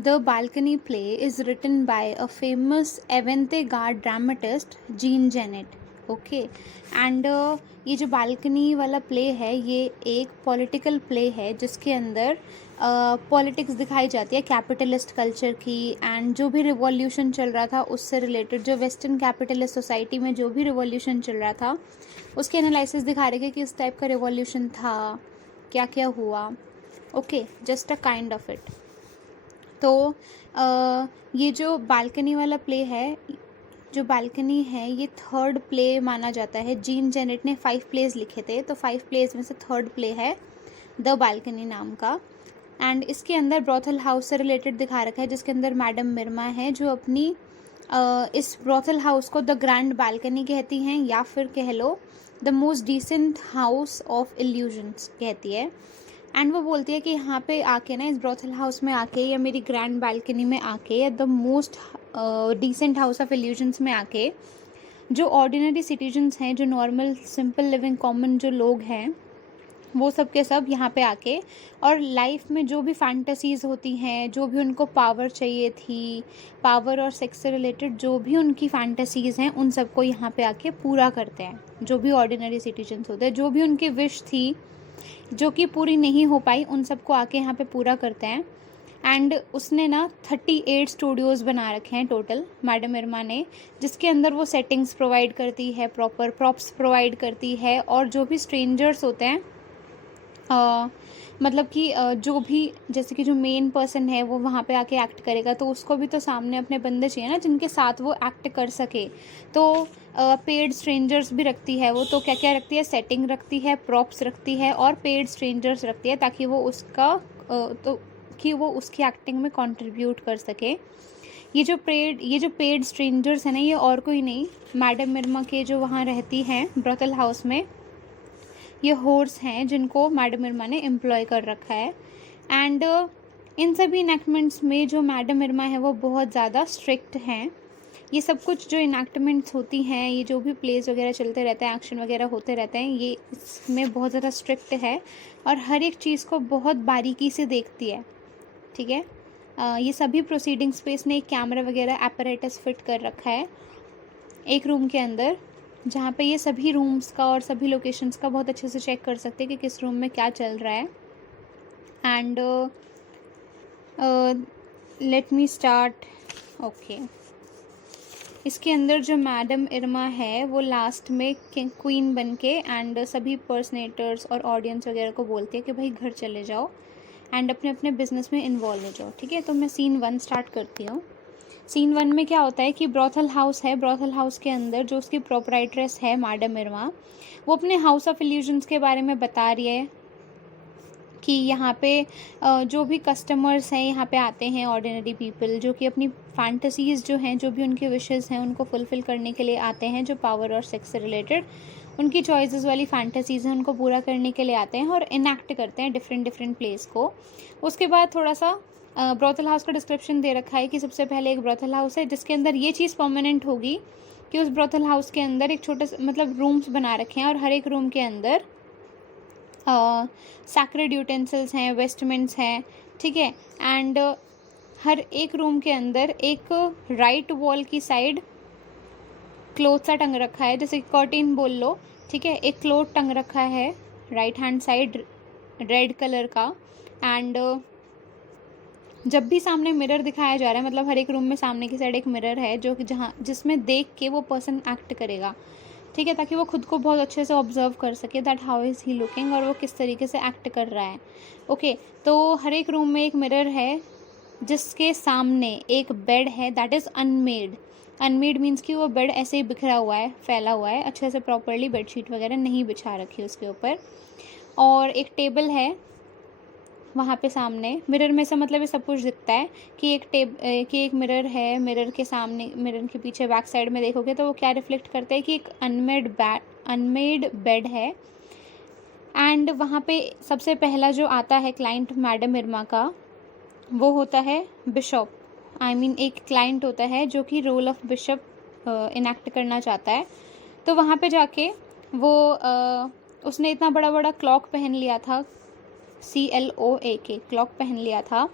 The Balcony play is written by a famous avant-garde dramatist Jean Genet. Okay and ये जो balcony वाला play है ये एक पॉलिटिकल प्ले है जिसके अंदर पॉलिटिक्स दिखाई जाती है कैपिटलिस्ट कल्चर की एंड जो भी रिवॉल्यूशन चल रहा था उससे रिलेटेड, जो वेस्टर्न कैपिटलिस्ट सोसाइटी में जो भी रिवॉल्यूशन चल रहा था उसके एनालिसिस दिखा रहे थे कि किस टाइप का रिवॉल्यूशन था, क्या क्या हुआ. Okay, just a kind of it. तो ये जो बालकनी वाला प्ले है, जो बालकनी है ये थर्ड प्ले माना जाता है. जीन जेनेट ने 5 प्लेज लिखे थे, तो 5 प्लेज में से थर्ड प्ले है द बालकनी नाम का. एंड इसके अंदर ब्रॉथल हाउस से रिलेटेड दिखा रखा है जिसके अंदर मैडम मिर्मा है जो अपनी इस ब्रॉथल हाउस को द ग्रैंड बालकनी कहती हैं या फिर कह लो the most decent house of illusions कहती है. एंड वो बोलती है कि यहाँ पे आके ना, इस ब्रॉथल हाउस में आके या मेरी ग्रैंड बालकनी में आके या the most decent house of illusions में आके जो ऑर्डिनरी सिटीजन्स हैं, जो नॉर्मल सिंपल लिविंग कॉमन जो लोग हैं, वो सब के सब यहाँ पे आके और लाइफ में जो भी फैंटेसीज़ होती हैं, जो भी उनको पावर चाहिए थी, पावर और सेक्स से रिलेटेड जो भी उनकी फैंटेसीज़ हैं उन सबको यहाँ पे आके पूरा करते हैं. जो भी ऑर्डिनरी सिटीजन्स होते हैं, जो भी उनकी विश थी जो कि पूरी नहीं हो पाई, उन सबको आके यहाँ पे पूरा करते हैं. एंड उसने ना 38 स्टूडियोज़ बना रखे हैं टोटल मैडम इरमा ने, जिसके अंदर वो सेटिंग्स प्रोवाइड करती है, प्रॉपर प्रॉप्स प्रोवाइड करती है. और जो भी स्ट्रेंजर्स होते हैं मतलब कि जो भी जैसे कि जो मेन पर्सन है वो वहाँ पे आके एक्ट करेगा तो उसको भी तो सामने अपने बंदे चाहिए ना जिनके साथ वो एक्ट कर सके. तो पेड स्ट्रेंजर्स भी रखती है वो. तो क्या क्या रखती है, सेटिंग रखती है, प्रॉप्स रखती है और पेड स्ट्रेंजर्स रखती है ताकि वो उसका कि वो उसकी एक्टिंग में कंट्रीब्यूट कर सके. ये जो पेड स्ट्रेंजर्स है ना, ये और कोई नहीं, मैडम मिर्मा के जो वहाँ रहती हैं ब्रॉथल हाउस में, ये होर्स हैं जिनको मैडम मिर्मा ने एम्प्लॉय कर रखा है. एंड इन सभी इनैक्टमेंट्स में जो मैडम मिर्मा है वो बहुत ज़्यादा स्ट्रिक्ट हैं. ये सब कुछ जो इनैक्टमेंट्स होती हैं, ये जो भी प्लेस वगैरह चलते रहते हैं, एक्शन वगैरह होते रहते हैं, ये इसमें बहुत ज़्यादा स्ट्रिक्ट है और हर एक चीज़ को बहुत बारीकी से देखती है. ठीक है, ये सभी प्रोसीडिंग्स पे इसने एक कैमरा वगैरह एपरेटस फिट कर रखा है एक रूम के अंदर, जहाँ पे ये सभी रूम्स का और सभी लोकेशंस का बहुत अच्छे से चेक कर सकते हैं कि किस रूम में क्या चल रहा है. And let me start. Okay, इसके अंदर जो मैडम इरमा है वो लास्ट में क्वीन बन के एंड सभी पर्सनेटर्स और ऑडियंस वगैरह को बोलती है कि भाई घर चले जाओ एंड अपने अपने बिजनेस में इन्वॉल्व हो जाओ. ठीक है, तो मैं सीन 1 स्टार्ट करती हूँ. सीन 1 में क्या होता है कि ब्रॉथल हाउस है. ब्रॉथल हाउस के अंदर जो उसकी प्रोपराइट्रेस है मैडम इरमा, वो अपने हाउस ऑफ इल्यूजन्स के बारे में बता रही है कि यहाँ पे जो भी कस्टमर्स हैं यहाँ पे आते हैं, ऑर्डिनरी पीपल जो कि अपनी फैंटेसीज़ जो हैं, जो भी उनके विशेज़ हैं उनको फुलफ़िल करने के लिए आते हैं, जो पावर और सेक्स से रिलेटेड उनकी चॉइसेस वाली फैंटेसीज़ हैं उनको पूरा करने के लिए आते हैं और इनैक्ट करते हैं डिफरेंट प्लेस को. उसके बाद थोड़ा सा ब्रॉथल हाउस का डिस्क्रिप्शन दे रखा है कि सबसे पहले एक ब्रॉथल हाउस है जिसके अंदर ये चीज़ परमानेंट होगी कि उस ब्रॉथल हाउस के अंदर एक छोटा मतलब रूम्स बना रखे हैं और हर एक रूम के अंदर सैक्रेड यूटेंसिल्स हैं, वेस्टमेंट्स हैं. ठीक है, एंड हर एक रूम के अंदर एक राइट वॉल की साइड क्लोथ सा टंग रखा है, जैसे कर्टेन बोल लो. ठीक है, एक क्लोथ टंग रखा है right hand side red colour का. एंड जब भी सामने मिरर दिखाया जा रहा है, मतलब हर एक रूम में सामने की साइड एक मिरर है जो कि जिसमें देख के वो पर्सन एक्ट करेगा. ठीक है, ताकि वो खुद को बहुत अच्छे से ऑब्जर्व कर सके that how is he looking और वो किस तरीके से एक्ट कर रहा है. ओके, तो हर एक रूम में एक मिरर है जिसके सामने एक बेड है that is Unmade. Unmade means कि वो बेड ऐसे ही बिखरा हुआ है, फैला हुआ है, अच्छे से प्रॉपरली बेडशीट वगैरह नहीं बिछा रखी उसके ऊपर. और एक टेबल है वहाँ पे सामने. मिरर में से मतलब ये सब कुछ दिखता है कि एक मिरर है. मिरर के सामने, मिरर के पीछे बैक साइड में देखोगे तो वो क्या रिफ्लेक्ट करता है कि एक अनमेड बेड है. एंड वहाँ पे सबसे पहला जो आता है क्लाइंट मैडम इरमा का, वो होता है बिशप. एक क्लाइंट होता है जो कि रोल ऑफ बिशप इनैक्ट करना चाहता है. तो वहाँ पे जाके वो उसने इतना बड़ा क्लॉक पहन लिया था, CLOAK क्लॉक पहन लिया था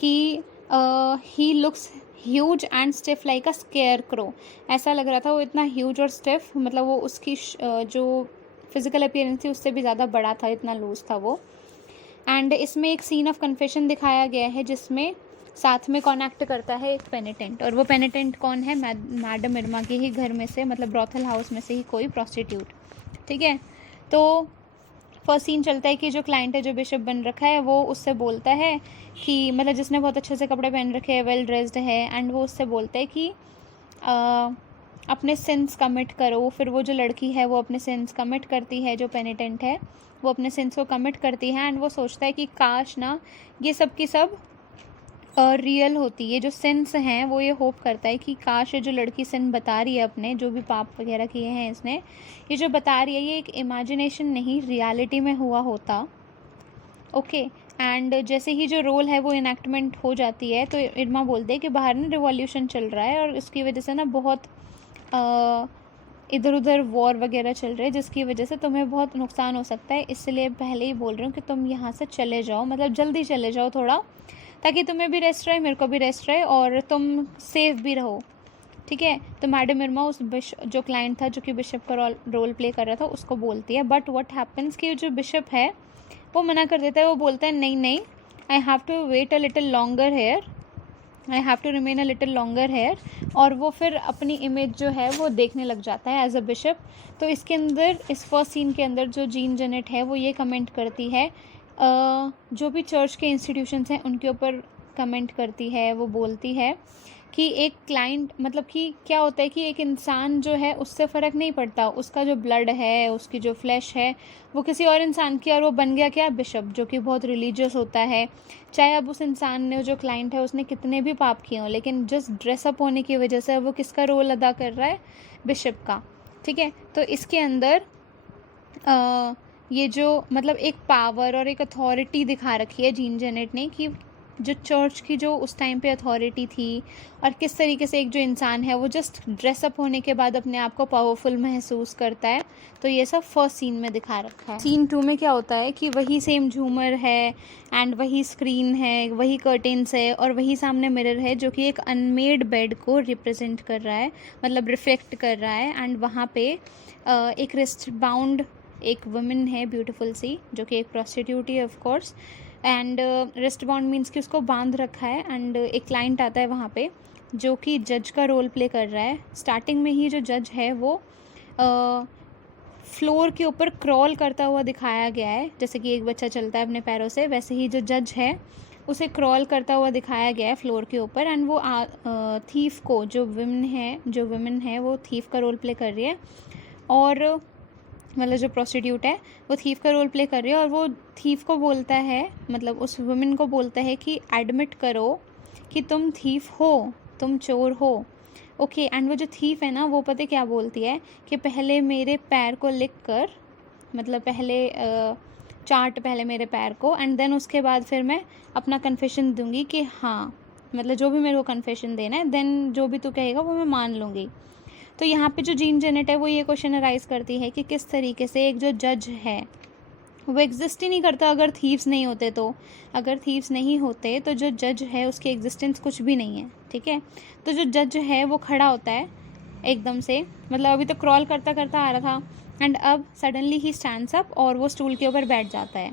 कि he looks huge and stiff like a square crow. ऐसा लग रहा था वो इतना ह्यूज और स्टिफ, मतलब वो उसकी जो फिजिकल अपीयरेंस थी उससे भी ज़्यादा बड़ा था, इतना लूज था वो। एंड इसमें एक सीन ऑफ कन्फेशन दिखाया गया है जिसमें साथ में कनेक्ट करता है एक पेनिटेंट, और वो पेनिटेंट कौन है? मैडम इरमा के ही घर में से, मतलब ब्रॉथल हाउस में से ही कोई प्रोस्टिट्यूट, ठीक है। तो फर्स्ट सीन चलता है कि जो क्लाइंट है, जो बिशप बन रखा है, वो उससे बोलता है कि मतलब जिसने बहुत अच्छे से कपड़े पहन रखे हैं, वेल ड्रेस्ड है, एंड वो उससे बोलता है कि अपने सिंस कमिट करो। फिर वो जो लड़की है वो अपने सिंस कमिट करती है, जो पेनिटेंट है वो अपने सिंस को कमिट करती है, एंड वो सोचता है कि काश ना ये सब की सब रियल होती है। जो सिंस हैं वो ये होप करता है कि काश ये जो लड़की सिन बता रही है, अपने जो भी पाप वगैरह किए हैं इसने, ये जो बता रही है ये एक इमेजिनेशन नहीं, रियलिटी में हुआ होता। ओके, एंड जैसे ही जो रोल है वो इनैक्टमेंट हो जाती है, तो इरमा बोलते हैं कि बाहर ना रिवॉल्यूशन चल रहा है और इसकी वजह से ना बहुत इधर उधर वॉर वगैरह चल रहे हैं, जिसकी वजह से तुम्हें बहुत नुकसान हो सकता है, इसलिए पहले ही बोल रही हूँ कि तुम यहाँ से चले जाओ, मतलब जल्दी चले जाओ थोड़ा, ताकि तुम्हें भी रेस्ट रहे, मेरे को भी रेस्ट रहे, और तुम सेफ भी रहो, ठीक है। तो मैडम इरमा उस जो क्लाइंट था, जो कि बिशप का रोल प्ले कर रहा था, उसको बोलती है, बट व्हाट हैपन्स कि जो बिशप है वो मना कर देता है। वो बोलता है नहीं नहीं, I have to wait a little longer here, I have to remain a little longer here, और वो फिर अपनी इमेज जो है वो देखने लग जाता है एज अ बिशप। तो इसके अंदर, इस फर्स्ट सीन के अंदर जो जीन जेनेट है वो ये कमेंट करती है, जो भी चर्च के इंस्टीट्यूशंस हैं उनके ऊपर कमेंट करती है। वो बोलती है कि एक क्लाइंट, मतलब कि क्या होता है कि एक इंसान जो है उससे फ़र्क नहीं पड़ता, उसका जो ब्लड है, उसकी जो फ्लैश है वो किसी और इंसान की, और वो बन गया क्या? बिशप, जो कि बहुत रिलीजियस होता है। चाहे अब उस इंसान ने, जो क्लाइंट है, उसने कितने भी पाप किए हों, लेकिन जस्ट ड्रेसअप होने की वजह से वो किसका रोल अदा कर रहा है? बिशप का, ठीक है। तो इसके अंदर ये जो मतलब एक पावर और एक अथॉरिटी दिखा रखी है जीन जेनेट ने, कि जो चर्च की जो उस टाइम पे अथॉरिटी थी, और किस तरीके से एक जो इंसान है वो जस्ट ड्रेसअप होने के बाद अपने आप को पावरफुल महसूस करता है। तो ये सब फर्स्ट सीन में दिखा रखा है। सीन 2 में क्या होता है कि वही सेम झूमर है, एंड वही स्क्रीन है, वही कर्टेन्स है, और वही सामने मिरर है, जो कि एक अनमेड बेड को रिप्रेजेंट कर रहा है, मतलब रिफ्लेक्ट कर रहा है। एंड वहाँ पे एक रिस्ट बाउंड एक वुमेन है, ब्यूटीफुल सी, जो कि एक प्रोस्टिट्यूट है of course, and wrist bound means कि उसको बांध रखा है। एंड एक क्लाइंट आता है वहाँ पे, जो कि जज का रोल प्ले कर रहा है। स्टार्टिंग में ही जो जज है वो फ्लोर के ऊपर क्रॉल करता हुआ दिखाया गया है, जैसे कि एक बच्चा चलता है अपने पैरों से, वैसे ही जो जज है उसे क्रॉल करता हुआ दिखाया गया है फ्लोर के ऊपर। एंड वो थीफ को, जो वुमेन है वो थीफ का रोल प्ले कर रही है, और मतलब जो प्रोस्टिट्यूट है वो थीफ का रोल प्ले कर रही है, और वो थीफ को बोलता है, मतलब उस वुमेन को बोलता है कि एडमिट करो कि तुम थीफ हो, तुम चोर हो। ओके, एंड वो जो थीफ है ना, वो पता क्या बोलती है कि पहले मेरे पैर को लिख कर, मतलब पहले चाट पहले मेरे पैर को, एंड देन उसके बाद फिर मैं अपना कन्फेशन दूंगी कि हाँ, मतलब जो भी मेरे को कन्फेशन देना है, देन जो भी तू कहेगा वो मैं मान लूँगी। तो यहाँ पे जो जीन जेनेट है वो ये क्वेश्चन अराइज करती है कि किस तरीके से एक जो जज है वो एग्जिस्ट ही नहीं करता अगर थीव्स नहीं होते। तो अगर थीव्स नहीं होते तो जो जज है उसकी एग्जिस्टेंस कुछ भी नहीं है, ठीक है। तो जो जज है वो खड़ा होता है एकदम से, मतलब अभी तो क्रॉल करता करता आ रहा था, एंड अब सडनली ही स्टैंड्स अप और वो स्टूल के ऊपर बैठ जाता है।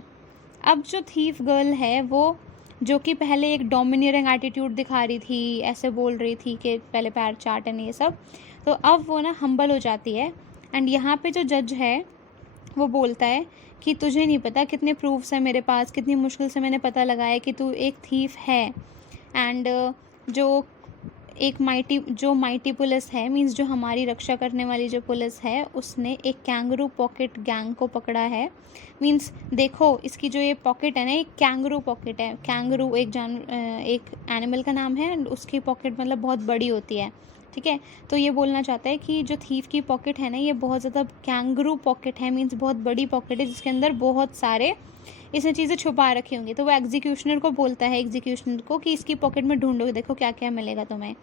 अब जो थीफ गर्ल है वो, जो कि पहले एक डोमिनियरिंग एटीट्यूड दिखा रही थी, ऐसे बोल रही थी कि पहले पैर चाटन ये सब, तो अब वो ना हम्बल हो जाती है। एंड यहाँ पे जो जज है वो बोलता है कि तुझे नहीं पता कितने प्रूफ्स हैं मेरे पास, कितनी मुश्किल से मैंने पता लगाया कि तू एक थीफ है। एंड जो एक माइटी पुलिस है, मींस जो हमारी रक्षा करने वाली जो पुलिस है, उसने एक कैंगरू पॉकेट गैंग को पकड़ा है। मींस देखो इसकी जो ये पॉकेट है ना, एक कैंगरू पॉकेट है। कैंगरू एक एनिमल का नाम है, एंड उसकी पॉकेट मतलब बहुत बड़ी होती है, ठीक है। तो ये बोलना चाहता है कि जो थीफ की पॉकेट है ना, ये बहुत ज़्यादा कैंगरू पॉकेट है, मींस बहुत बड़ी पॉकेट है, जिसके अंदर बहुत सारे इसने चीज़ें छुपा रखी होंगी। तो वो एग्जीक्यूशनर को बोलता है, एग्जीक्यूशनर को, कि इसकी पॉकेट में ढूंढो, देखो क्या क्या मिलेगा तुम्हें,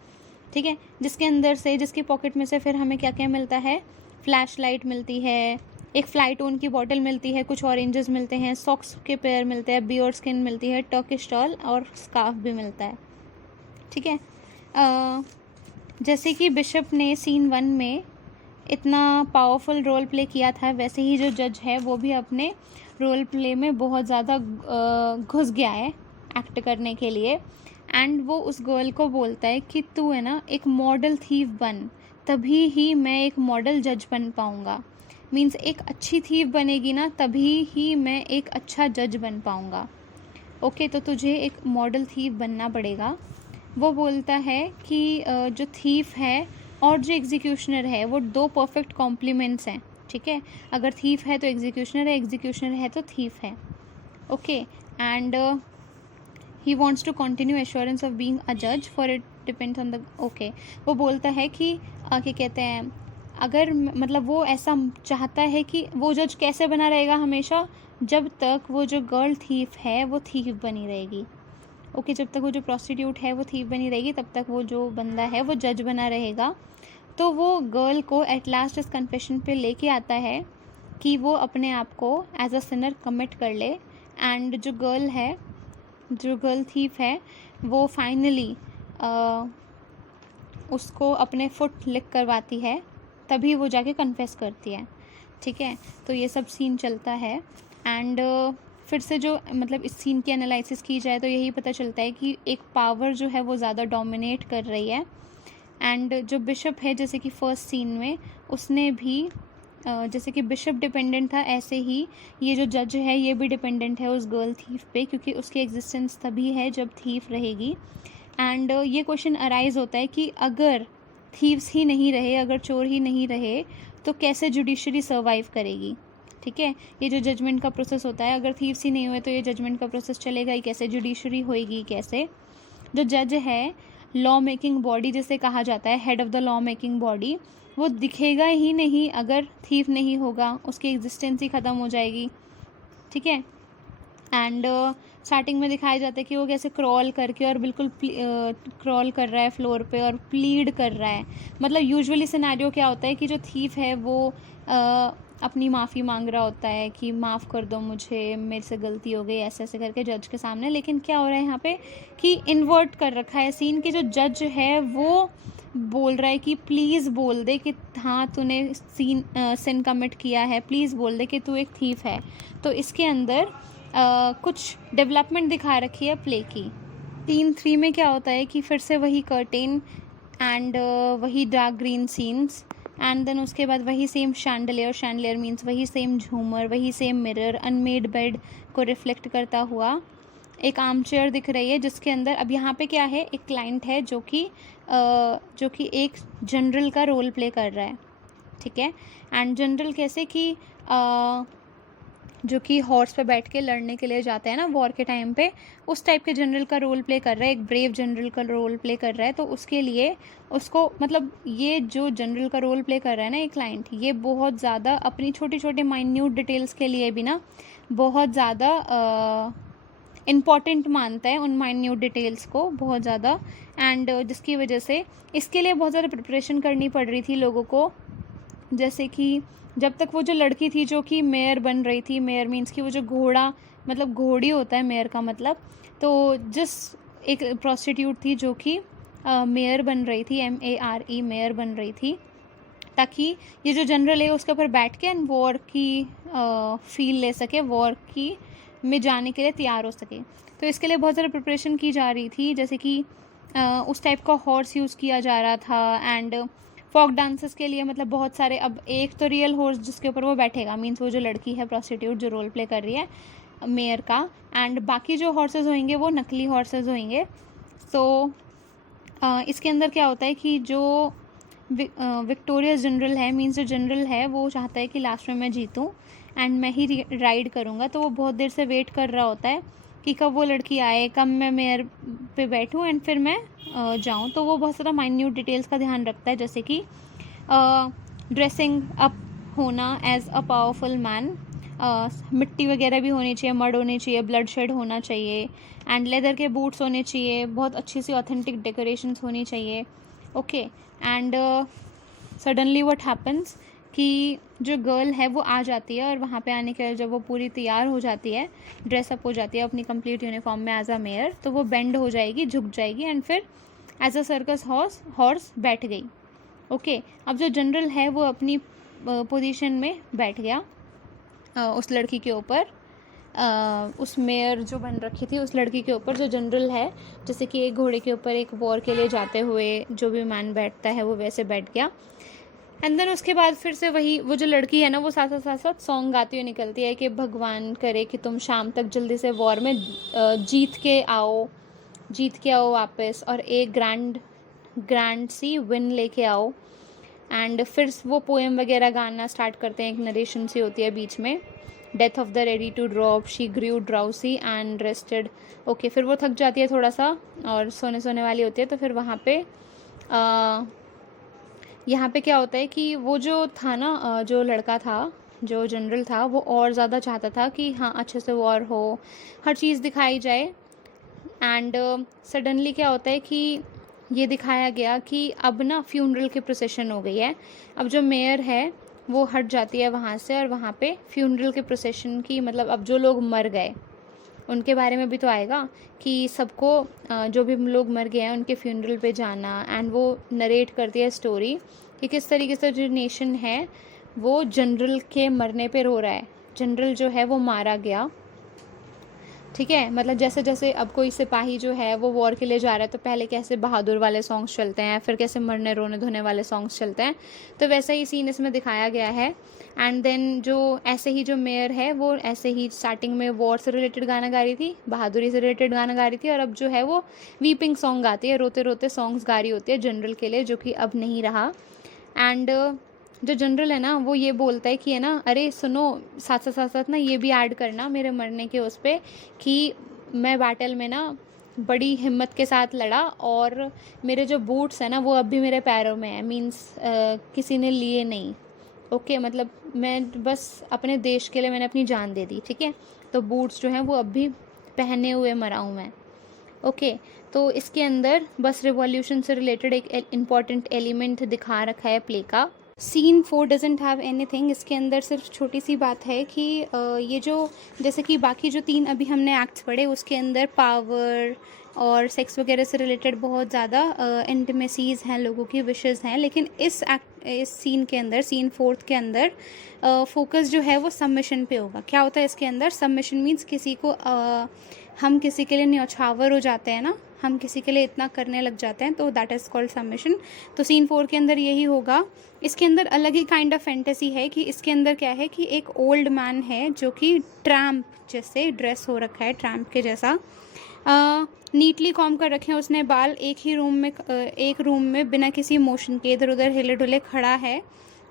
ठीक है। जिसकी पॉकेट में से फिर हमें क्या क्या मिलता है, फ्लैश लाइट मिलती है, एक फ्लाइटोन की बॉटल मिलती है, कुछ ऑरेंजेस मिलते हैं, सॉक्स के पेयर मिलते हैं, बियर स्किन मिलती है, टर्किश टॉल और स्कार्फ भी मिलता है। ठीक है। जैसे कि बिशप ने सीन 1 में इतना पावरफुल रोल प्ले किया था, वैसे ही जो जज है वो भी अपने रोल प्ले में बहुत ज़्यादा घुस गया है एक्ट करने के लिए। एंड वो उस गर्ल को बोलता है कि तू है ना एक मॉडल थीव बन, तभी ही मैं एक मॉडल जज बन पाऊँगा। मीन्स एक अच्छी थीव बनेगी ना, तभी ही मैं एक अच्छा जज बन पाऊँगा। ओके, तो तुझे एक मॉडल थीव बनना पड़ेगा। वो बोलता है कि जो थीफ है और जो एग्जीक्यूशनर है वो 2 परफेक्ट कॉम्प्लीमेंट्स हैं, ठीक है। अगर थीफ है तो एग्जीक्यूशनर है, एग्जीक्यूशनर है तो थीफ है। Okay, and he wants to continue assurance of being a जज for it depends on the. Okay, वो बोलता है कि क्या कहते हैं, अगर मतलब वो ऐसा चाहता है कि वो जज कैसे बना रहेगा हमेशा, जब तक वो जो गर्ल थीफ है वो थीफ बनी रहेगी। ओके, जब तक वो जो प्रोस्टिट्यूट है वो थीफ बनी रहेगी, तब तक वो जो बंदा है वो जज बना रहेगा। तो वो गर्ल को एट लास्ट इस कन्फेशन पे लेके आता है कि वो अपने आप को एज अ सिनर कमिट कर ले। एंड जो गर्ल थीफ है वो फाइनली उसको अपने फुट लिक करवाती है, तभी वो जाके कन्फेस करती है, ठीक है। तो ये सब सीन चलता है। एंड फिर से जो मतलब इस सीन की एनालिसिस की जाए तो यही पता चलता है कि एक पावर जो है वो ज़्यादा डोमिनेट कर रही है। एंड जो बिशप है, जैसे कि फर्स्ट सीन में उसने भी जैसे कि बिशप डिपेंडेंट था, ऐसे ही ये जो जज है ये भी डिपेंडेंट है उस गर्ल थीफ पे, क्योंकि उसकी एग्जिस्टेंस तभी है जब थीफ रहेगी। एंड ये क्वेश्चन अराइज होता है कि अगर थीव्स ही नहीं रहे, अगर चोर ही नहीं रहे, तो कैसे जुडिशरी सर्वाइव करेगी, ठीक है। ये जो जजमेंट का प्रोसेस होता है, अगर थीव्स ही नहीं हुए तो ये जजमेंट का प्रोसेस चलेगा ही कैसे, जुडिशरी होएगी कैसे। जो जज है, लॉ मेकिंग बॉडी जिसे कहा जाता है, head of the law making body, वो दिखेगा ही नहीं अगर थीफ नहीं होगा, उसकी एग्जिस्टेंस ही ख़त्म हो जाएगी, ठीक है। एंड स्टार्टिंग में दिखाया जाता है कि वो कैसे क्रॉल करके और बिल्कुल क्रॉल कर रहा है फ्लोर पे और प्लीड कर रहा है। मतलब यूजुअली सिनेरियो क्या होता है कि जो थीफ है वो अपनी माफ़ी मांग रहा होता है कि माफ़ कर दो मुझे, मेरे से गलती हो गई, ऐसे ऐसे करके जज के सामने। लेकिन क्या हो रहा है यहाँ पे कि इन्वर्ट कर रखा है सीन कि जो जज है वो बोल रहा है कि प्लीज़ बोल दे कि हाँ तूने सिन कमिट किया है, प्लीज़ बोल दे कि तू एक थीफ है। तो इसके अंदर कुछ डेवलपमेंट दिखा रखी है प्ले की। सीन 3 में क्या होता है कि फिर से वही कर्टेन एंड वही dark green scenes, and then उसके बाद वही सेम शैंडलियर मीन्स वही सेम झूमर, वही सेम मिरर, अनमेड बेड को रिफ्लेक्ट करता हुआ एक आर्म चेयर दिख रही है, जिसके अंदर अब यहाँ पे क्या है, एक क्लाइंट है जो कि एक जनरल का रोल प्ले कर रहा है, ठीक है। एंड जनरल कैसे कि जो कि हॉर्स पे बैठ के लड़ने के लिए जाते हैं ना वॉर के टाइम पे, उस टाइप के जनरल का रोल प्ले कर रहा है, एक ब्रेव जनरल का रोल प्ले कर रहा है। तो उसके लिए उसको मतलब ये जो जनरल का रोल प्ले कर रहा है ना ये क्लाइंट, ये बहुत ज़्यादा अपनी छोटी छोटी माइन्यूट डिटेल्स के लिए भी ना बहुत ज़्यादा इम्पॉर्टेंट मानता है उन माइन्यूट डिटेल्स को बहुत ज़्यादा। एंड जिसकी वजह से इसके लिए बहुत ज़्यादा प्रिपरेशन करनी पड़ रही थी लोगों को। जैसे कि जब तक वो जो लड़की थी जो कि मेयर बन रही थी, मेयर मीन्स कि वो जो घोड़ा मतलब घोड़ी होता है मेयर का मतलब, तो जिस एक प्रोस्टिट्यूट थी जो कि मेयर बन रही थी, MARE मेयर बन रही थी, ताकि ये जो जनरल है उसके ऊपर बैठ के एंड वॉर की फील ले सके, वॉर की में जाने के लिए तैयार हो सके। तो इसके लिए बहुत ज़्यादा प्रिपरेशन की जा रही थी, जैसे कि उस टाइप का हॉर्स यूज़ किया जा रहा था। एंड फॉक डांसेस के लिए मतलब बहुत सारे, अब एक तो रियल हॉर्स जिसके ऊपर वो बैठेगा, मीन्स वो जो लड़की है प्रोस्टिट्यूट जो रोल प्ले कर रही है मेयर का, एंड बाकी जो हॉर्सेस होंगे वो नकली हॉर्सेस होंगे। तो इसके अंदर क्या होता है कि जो विक्टोरियस जनरल है, मीन्स जो जनरल है वो चाहता है कि लास्ट में मैं जीतूँ एंड मैं ही राइड करूँगा। तो वो बहुत देर से वेट कर रहा होता है कि कब वो लड़की आए, कब मैं मेयर पे बैठूँ एंड फिर मैं जाऊँ। तो वो बहुत सारा माइन्यूट डिटेल्स का ध्यान रखता है, जैसे कि ड्रेसिंग अप होना एज अ पावरफुल मैन, मिट्टी वगैरह भी होनी चाहिए, मड होनी चाहिए, ब्लड शेड होना चाहिए, एंड लेदर के बूट्स होने चाहिए, बहुत अच्छी सी ऑथेंटिक डेकोरेशंस होनी चाहिए। Okay, and suddenly what happens कि जो गर्ल है वो आ जाती है, और वहाँ पे आने के जब वो पूरी तैयार हो जाती है, ड्रेसअप हो जाती है अपनी कंप्लीट यूनिफॉर्म में एज अ मेयर, तो वो बेंड हो जाएगी, झुक जाएगी एंड फिर एज अ सर्कस हॉर्स बैठ गई। ओके, अब जो जनरल है वो अपनी पोजीशन में बैठ गया उस लड़की के ऊपर, उस मेयर जो बन रखी थी उस लड़की के ऊपर जो जनरल है, जैसे कि एक घोड़े के ऊपर एक वॉर के लिए जाते हुए जो भी मैन बैठता है वो वैसे बैठ गया। एंड देन उसके बाद फिर से वही वो जो लड़की है ना वो साथ साथ सॉन्ग गाती हुई निकलती है कि भगवान करे कि तुम शाम तक जल्दी से वॉर में जीत के आओ वापस, और एक ग्रैंड सी विन लेके आओ। एंड फिर वो पोएम वगैरह गाना स्टार्ट करते हैं, एक नरेशन सी होती है बीच में, death of the ready to drop she grew drowsy and rested. Okay, फिर वो थक जाती है थोड़ा सा और सोने वाली होती है। तो फिर वहाँ पे यहाँ पे क्या होता है कि वो जो था ना जो लड़का था, जो जनरल था, वो और ज़्यादा चाहता था कि हाँ अच्छे से वॉर हो, हर चीज़ दिखाई जाए। एंड सडनली क्या होता है कि ये दिखाया गया कि अब ना फ्यूनरल की प्रोसेशन हो गई है। अब जो मेयर है वो हट जाती है वहाँ से, और वहाँ पे फ्यूनरल के प्रोसेशन की, मतलब अब जो लोग मर गए उनके बारे में भी तो आएगा कि सबको जो भी लोग मर गए हैं उनके फ्यूनरल पे जाना। एंड वो नरेट करती है स्टोरी कि किस तरीके से जो नेशन है वो जनरल के मरने पे रो रहा है। जनरल जो है वो मारा गया, ठीक है। मतलब जैसे जैसे अब कोई सिपाही जो है वो वॉर के लिए जा रहा है तो पहले कैसे बहादुर वाले सॉन्ग्स चलते हैं, फिर कैसे मरने रोने धोने वाले सॉन्ग्स चलते हैं, तो वैसा ही सीन इसमें दिखाया गया है। एंड देन जो ऐसे ही जो मेयर है वो ऐसे ही स्टार्टिंग में वॉर से रिलेटेड गाना गा रही थी, बहादुरी से रिलेटेड गाना गा रही थी, और अब जो है वो वीपिंग सॉन्ग गाती है, रोते रोते सॉन्ग्स गा रही होती है जनरल के लिए, जो कि अब नहीं रहा। एंड जो जनरल है ना वो ये बोलता है कि है ना, अरे सुनो, साथ ना ये भी ऐड करना मेरे मरने के उस पर कि मैं बैटल में ना बड़ी हिम्मत के साथ लड़ा और मेरे जो बूट्स हैं ना वो अब भी मेरे पैरों में है, मीन्स किसी ने लिए नहीं। ओके, मतलब मैं बस अपने देश के लिए मैंने अपनी जान दे दी, ठीक है। तो बूट्स जो हैं वो अब भी पहने हुए मरा हूँ मैं। ओके, तो इसके अंदर बस रिवॉल्यूशन से रिलेटेड एक इम्पॉर्टेंट एलिमेंट दिखा रखा है प्ले का। सीन 4 डजेंट हैव एनीथिंग, इसके अंदर सिर्फ छोटी सी बात है कि ये जो जैसे कि बाकी जो 3 अभी हमने एक्ट्स पढ़े उसके अंदर पावर और सेक्स वगैरह से रिलेटेड बहुत ज़्यादा इंटीमेसीज़ हैं, लोगों की विशेज़ हैं, लेकिन इस सीन के अंदर, सीन 4 के अंदर फोकस जो है वो सबमिशन पे होगा। क्या होता है इसके अंदर? सबमिशन मीन्स किसी को हम किसी के लिए न्यौछावर हो जाते हैं ना, हम किसी के लिए इतना करने लग जाते हैं, तो दैट इज़ कॉल्ड सबमिशन। तो सीन 4 के अंदर यही होगा। इसके अंदर अलग ही काइंड ऑफ फैंटेसी है कि इसके अंदर क्या है कि एक ओल्ड मैन है जो कि ट्रैम्प जैसे ड्रेस हो रखा है, ट्रैम्प के जैसा, नीटली कॉम कर रखे हैं उसने बाल, एक रूम में बिना किसी मोशन के इधर उधर हिले डुले खड़ा है।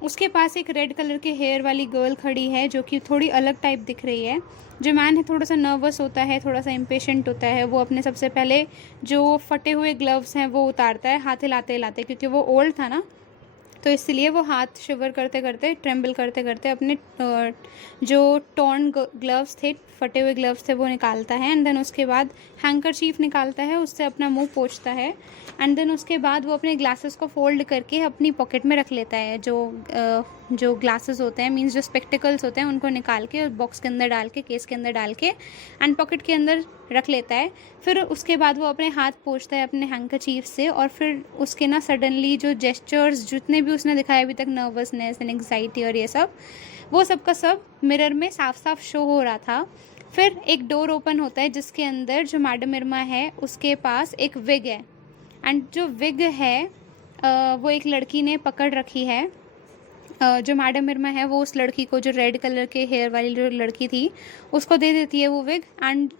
उसके पास एक रेड कलर के हेयर वाली गर्ल खड़ी है जो कि थोड़ी अलग टाइप दिख रही है। जो मैन है थोड़ा सा नर्वस होता है, थोड़ा सा इम्पेशेंट होता है। वो अपने सबसे पहले जो फटे हुए ग्लव्स हैं वो उतारता है हाथ हिलाते हिलाते, क्योंकि वो ओल्ड था ना, तो इसलिए वो हाथ शिवर करते करते, ट्रेम्बल करते करते अपने जो टॉर्न ग्लव्स थे, फटे हुए ग्लव्स थे, वो निकालता है। एंड देन उसके बाद हैंकरचीफ निकालता है, उससे अपना मुंह पोंछता है। एंड देन उसके बाद वो अपने ग्लासेस को फोल्ड करके अपनी पॉकेट में रख लेता है। जो ग्लासेस होते हैं, मीन्स जो स्पेक्टिकल्स होते हैं, उनको निकाल के बॉक्स के अंदर डाल के, केस के अंदर डाल के एंड पॉकेट के अंदर रख लेता है। फिर उसके बाद वो अपने हाथ पोंछता है अपने हैंकरचीफ से, और फिर उसके ना सडनली जो जेस्चर्स जितने भी उसने दिखाए अभी तक, नर्वसनेस एंड एंग्जाइटी और ये सब, वो सब का सब मिरर में साफ साफ शो हो रहा था। फिर एक डोर ओपन होता है जिसके अंदर जो मैडम इरमा है उसके पास एक विग है। एंड जो विग है वो एक लड़की ने पकड़ रखी है। जो मैडम इरमा है वो उस लड़की को, जो रेड कलर के हेयर वाली जो लड़की थी, उसको दे देती है वो विग। एंड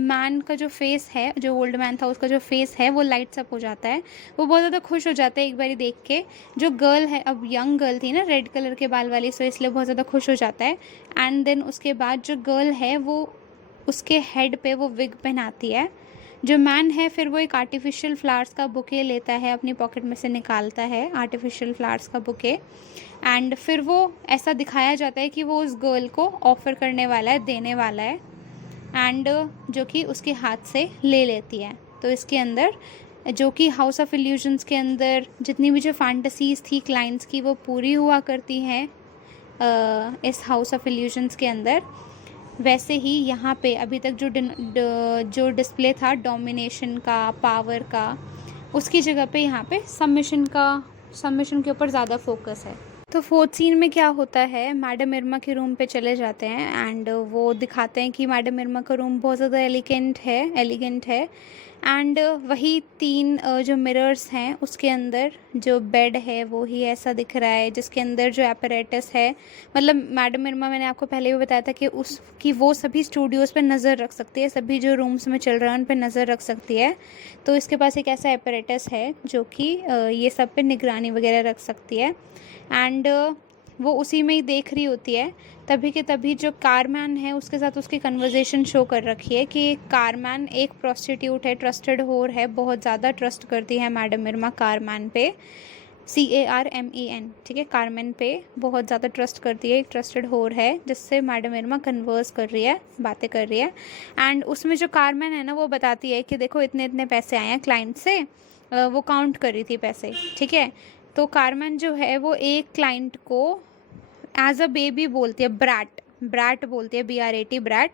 मैन का जो फेस है, जो ओल्ड मैन था, उसका जो फेस है वो लाइट्स अप हो जाता है। वो बहुत ज़्यादा खुश हो जाता है एक बारी देख के। जो गर्ल है, अब यंग गर्ल थी ना, रेड कलर के बाल वाली, सो इसलिए बहुत ज़्यादा खुश हो जाता है। एंड देन उसके बाद जो गर्ल है वो उसके हेड पे वो विग पहनाती है। जो मैन है फिर वो एक आर्टिफिशियल फ्लावर्स का बुके लेता है, अपनी पॉकेट में से निकालता है आर्टिफिशियल फ्लावर्स का बुके। एंड फिर वो ऐसा दिखाया जाता है कि वो उस गर्ल को ऑफ़र करने वाला है, देने वाला है, एंड जो कि उसके हाथ से ले लेती है। तो इसके अंदर जो कि हाउस ऑफ इल्यूजन्स के अंदर जितनी भी जो फैंटेसीज़ थी क्लाइंट्स की, वो पूरी हुआ करती हैं इस हाउस ऑफ इल्यूजन्स के अंदर। वैसे ही यहाँ पे अभी तक जो डिस्प्ले था डोमिनेशन का, पावर का, उसकी जगह पे यहाँ पे सबमिशन के ऊपर ज़्यादा फोकस है। तो फोर्थ सीन में क्या होता है, मैडम इरमा के रूम पे चले जाते हैं एंड वो दिखाते हैं कि मैडम इरमा का रूम बहुत ज़्यादा एलिगेंट है एंड वही 3 जो मिरर्स हैं उसके अंदर जो बेड है वो ही ऐसा दिख रहा है, जिसके अंदर जो एपरेटस है, मतलब मैडम इरमा, मैंने आपको पहले भी बताया था कि उसकी वो सभी स्टूडियोज़ पे नज़र रख सकती है, सभी जो रूम्स में चल रहा है उन पे नज़र रख सकती है। तो इसके पास एक ऐसा एपरेटस है जो कि ये सब पे निगरानी वगैरह रख सकती है एंड वो उसी में ही देख रही होती है। तभी के तभी जो कारमैन है उसके साथ उसकी कन्वर्जेशन शो कर रखी है कि कारमैन एक प्रोस्टिट्यूट है, ट्रस्टेड होर है, बहुत ज़्यादा ट्रस्ट करती है मैडम इरमा कारमैन पे, CARMEN, ठीक है, कारमैन पे बहुत ज़्यादा ट्रस्ट करती है, एक ट्रस्टेड होर है जिससे मैडम इरमा कन्वर्स कर रही है, बातें कर रही है। एंड उसमें जो कारमैन है ना वो बताती है कि देखो इतने इतने पैसे आए हैं क्लाइंट से, वो काउंट कर रही थी पैसे, ठीक है। तो कारमैन जो है वो एक क्लाइंट को एज अ बेबी बोलती है, ब्रैट बोलती है, BRAT, ब्रैट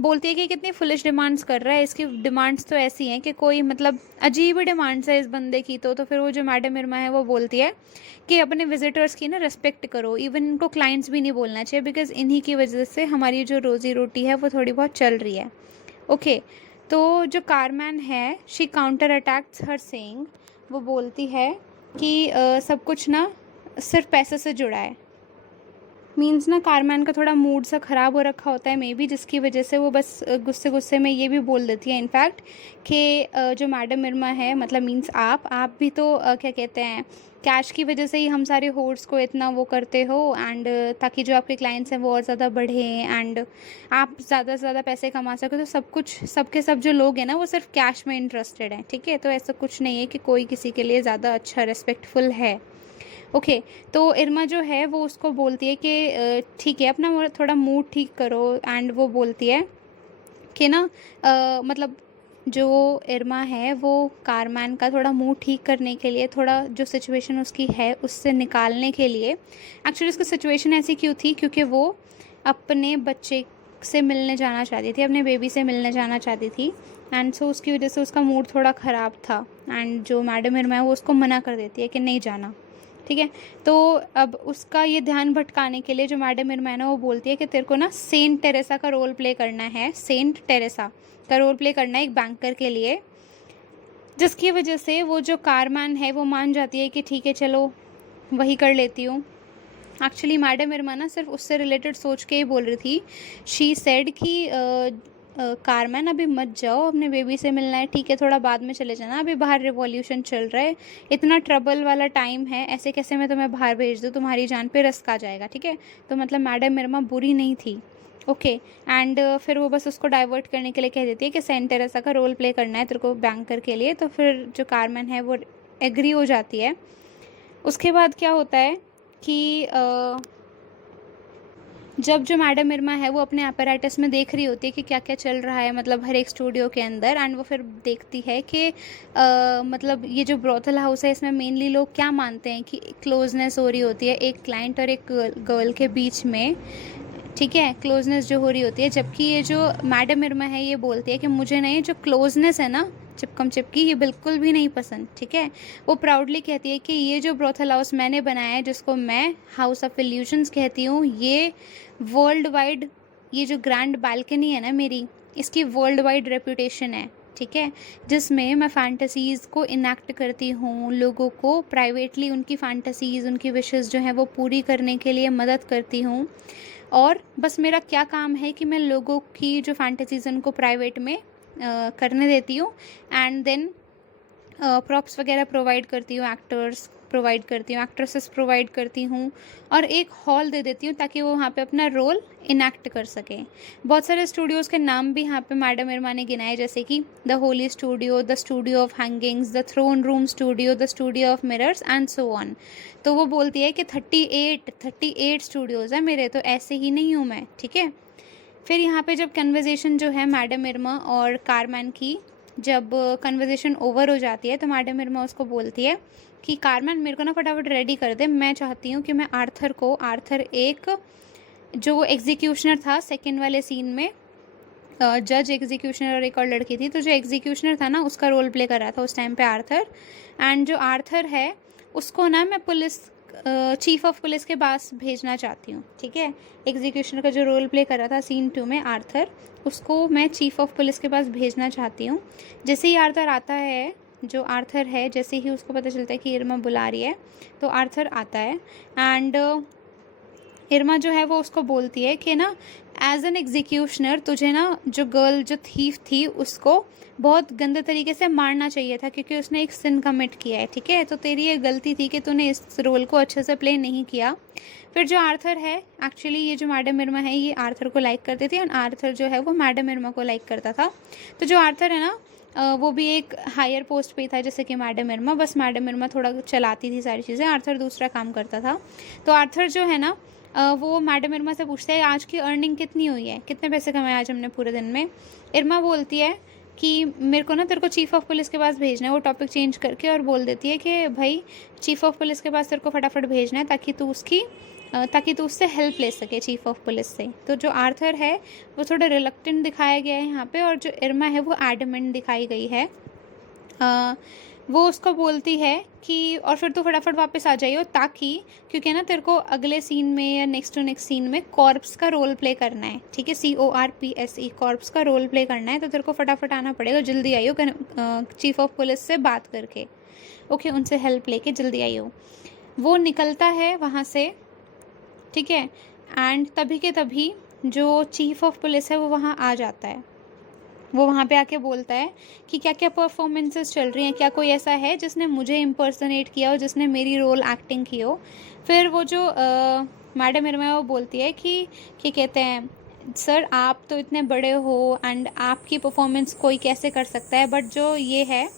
बोलती है कि कितनी फुलिश डिमांड्स कर रहा है, इसकी डिमांड्स तो ऐसी हैं कि कोई मतलब अजीब ही डिमांड्स है इस बंदे की। तो फिर वो जो मैडम इरमा है वो बोलती है कि अपने विजिटर्स की ना रिस्पेक्ट करो, इवन इनको क्लाइंट्स भी नहीं बोलना चाहिए, बिकॉज इन्हीं की वजह से हमारी जो रोज़ी रोटी है वो थोड़ी बहुत चल रही है। ओके, तो जो कारमैन है, she counter attacks her saying, वो बोलती है कि सब कुछ ना सिर्फ पैसे से जुड़ा है। मीन्स ना कारमैन का थोड़ा मूड सा ख़राब हो रखा होता है मे बी, जिसकी वजह से वो बस गुस्से गुस्से में ये भी बोल देती है इनफैक्ट कि जो मैडम इरमा है, मतलब मीन्स आप भी तो क्या कहते हैं, कैश की वजह से ही हम सारे होर्स को इतना वो करते हो एंड ताकि जो आपके क्लाइंट्स हैं वो और ज़्यादा बढ़ें एंड आप ज़्यादा से ज़्यादा पैसे कमा सको। तो सब कुछ सबके सब जो लोग हैं ना वो सिर्फ कैश में इंटरेस्टेड हैं, ठीक है। तो ऐसा कुछ नहीं है कि कोई किसी के लिए ज़्यादा अच्छा रिस्पेक्टफुल है। ओके, तो इरमा जो है वो उसको बोलती है कि ठीक है अपना थोड़ा मूड ठीक करो एंड वो बोलती है कि ना मतलब जो इरमा है वो कारमैन का थोड़ा मूड ठीक करने के लिए, थोड़ा जो सिचुएशन उसकी है उससे निकालने के लिए, एक्चुअली उसकी सिचुएशन ऐसी क्यों थी, क्योंकि वो अपने बच्चे से मिलने जाना चाहती थी, अपने बेबी से मिलने जाना चाहती थी एंड सो उसकी वजह से उसका मूड थोड़ा ख़राब था एंड जो मैडम इरमा है वो उसको मना कर देती है कि नहीं जाना, ठीक है। तो अब उसका ये ध्यान भटकाने के लिए जो मैडम इरमा है ना वो बोलती है कि तेरे को ना सेंट टेरेसा का रोल प्ले करना है, सेंट टेरेसा का रोल प्ले करना है एक बैंकर के लिए, जिसकी वजह से वो जो कारमैन है वो मान जाती है कि ठीक है चलो वही कर लेती हूँ। एक्चुअली मैडम इरमा ना सिर्फ उससे रिलेटेड सोच के ही बोल रही थी। शी सेड कि कारमैन अभी मत जाओ, अपने बेबी से मिलना है, ठीक है थोड़ा बाद में चले जाना, अभी बाहर रिवॉल्यूशन चल रहा है, इतना ट्रबल वाला टाइम है, ऐसे कैसे मैं तुम्हें बाहर भेज दूँ, तुम्हारी जान पे रिस्क आ जाएगा, ठीक है। तो मतलब मैडम इरमा बुरी नहीं थी। ओके, एंड फिर वो बस उसको डाइवर्ट करने के लिए कह देती है कि सेंट टेरेसा का रोल प्ले करना है तेरे को बैंकर के लिए। तो फिर जो कारमैन है वो एग्री हो जाती है। उसके बाद क्या होता है कि जब जो मैडम इरमा है वो अपने अपैरेटस में देख रही होती है कि क्या क्या चल रहा है, मतलब हर एक स्टूडियो के अंदर, एंड वो फिर देखती है कि मतलब ये जो ब्रोथल हाउस है इसमें मेनली लोग क्या मानते हैं कि क्लोजनेस हो रही होती है एक क्लाइंट और एक गर्ल के बीच में, ठीक है, क्लोजनेस जो हो रही होती है। जबकि ये जो मैडम इरमा है ये बोलती है कि मुझे ना ये जो क्लोजनेस है ना चिपकम चिपकी, ये बिल्कुल भी नहीं पसंद, ठीक है। वो प्राउडली कहती है कि ये जो ब्रोथल हाउस मैंने बनाया है, जिसको मैं हाउस ऑफ इल्यूशंस कहती हूँ, ये वर्ल्ड वाइड, ये जो ग्रैंड बालकनी है ना मेरी, इसकी वर्ल्ड वाइड रेपुटेशन है, ठीक है, जिसमें मैं फैंटेसीज़ को इनैक्ट करती हूँ, लोगों को प्राइवेटली उनकी फैंटेसीज़, उनकी विशेज़ जो हैं वो पूरी करने के लिए मदद करती हूँ। और बस मेरा क्या काम है कि मैं लोगों की जो फैंटेसीज़ उनको प्राइवेट में करने देती हूँ एंड देन प्रॉप्स वगैरह प्रोवाइड करती हूँ, एक्टर्स प्रोवाइड करती हूँ, एक्ट्रेसेस प्रोवाइड करती हूँ और एक हॉल दे देती हूँ ताकि वो वहाँ पे अपना रोल इनैक्ट कर सकें। बहुत सारे स्टूडियोज़ के नाम भी यहाँ पे मैडम इरमा ने गिनाए, जैसे कि the holy studio, the studio of hangings, the throne room studio, the studio of mirrors and so on. तो वो बोलती है कि 38 स्टूडियोज़ हैं मेरे, तो ऐसे ही नहीं हूँ मैं, ठीक है। फिर यहाँ पे जब कन्वर्जेशन जो है मैडम इरमा और कारमैन की, जब कन्वर्जेशन ओवर हो जाती है तो मैडम इरमा उसको बोलती है कि कारमैन मेरे को ना फटाफट रेडी कर दे, मैं चाहती हूँ कि मैं आर्थर एक जो एग्जीक्यूशनर था सेकंड वाले सीन में, जज, एग्जीक्यूशनर और एक और लड़की थी। तो जो एग्जीक्यूशनर था ना उसका रोल प्ले कर रहा था उस टाइम पे आर्थर। एंड जो आर्थर है उसको ना मैं पुलिस चीफ ऑफ पुलिस के पास भेजना चाहती हूँ, ठीक है। एग्जीक्यूशनर का जो रोल प्ले कर रहा था सीन 2 में आर्थर, उसको मैं चीफ ऑफ पुलिस के पास भेजना चाहती हूँ। जैसे ही आर्थर आता है, जो आर्थर है, जैसे ही उसको पता चलता है कि इरमा बुला रही है तो आर्थर आता है। एंड इरमा जो है वो उसको बोलती है कि ना एज एन एग्जीक्यूशनर तुझे ना जो गर्ल जो थीफ थी उसको बहुत गंदे तरीके से मारना चाहिए था, क्योंकि उसने एक सिन कमिट किया है, ठीक है। तो तेरी ये गलती थी कि तूने इस रोल को अच्छे से प्ले नहीं किया। फिर जो आर्थर है, एक्चुअली ये जो मैडम इरमा है ये आर्थर को लाइक करती थी, एंड आर्थर जो है वो मैडम इरमा को लाइक करता था। तो जो आर्थर है ना वो भी एक हायर पोस्ट पे था जैसे कि मैडम इरमा, बस मैडम इरमा थोड़ा चलाती थी सारी चीज़ें, आर्थर दूसरा काम करता था। तो आर्थर जो है ना वो मैडम इरमा से पूछता है आज की अर्निंग कितनी हुई है, कितने पैसे कमाए आज हमने पूरे दिन में। इरमा बोलती है कि मेरे को ना तेरे को चीफ ऑफ पुलिस के पास भेजना है, वो टॉपिक चेंज करके और बोल देती है कि भाई चीफ ऑफ पुलिस के पास तेरे को फटाफट भेजना है ताकि तू उससे हेल्प ले सके चीफ ऑफ पुलिस से। तो जो आर्थर है वो थोड़ा रिलक्टेंट दिखाया गया है यहाँ पे, और जो इरमा है वो एडमेंट दिखाई गई है। वो उसको बोलती है कि और फिर तू फटाफट वापस आ जाइयो, ताकि क्योंकि ना तेरे को अगले सीन में या नेक्स्ट टू नेक्स्ट सीन में कॉर्प्स का रोल प्ले करना है, ठीक है। CORPSE कॉर्प्स का रोल प्ले करना है, तो तेरे को फटाफट आना पड़ेगा, जल्दी आइयो चीफ ऑफ पुलिस से बात करके, ओके, उनसे हेल्प लेके जल्दी आइयो। वो निकलता है वहाँ से, ठीक है। एंड तभी के तभी जो चीफ ऑफ पुलिस है वो वहाँ आ जाता है। वो वहाँ पे आके बोलता है कि क्या क्या परफॉर्मेंसेस चल रही हैं, क्या कोई ऐसा है जिसने मुझे इम्पर्सनेट किया हो, जिसने मेरी रोल एक्टिंग की हो। फिर वो जो मैडम इरमा है वो बोलती है कि कहते हैं सर आप तो इतने बड़े हो एंड आपकी परफॉर्मेंस कोई कैसे कर सकता है, बट जो ये है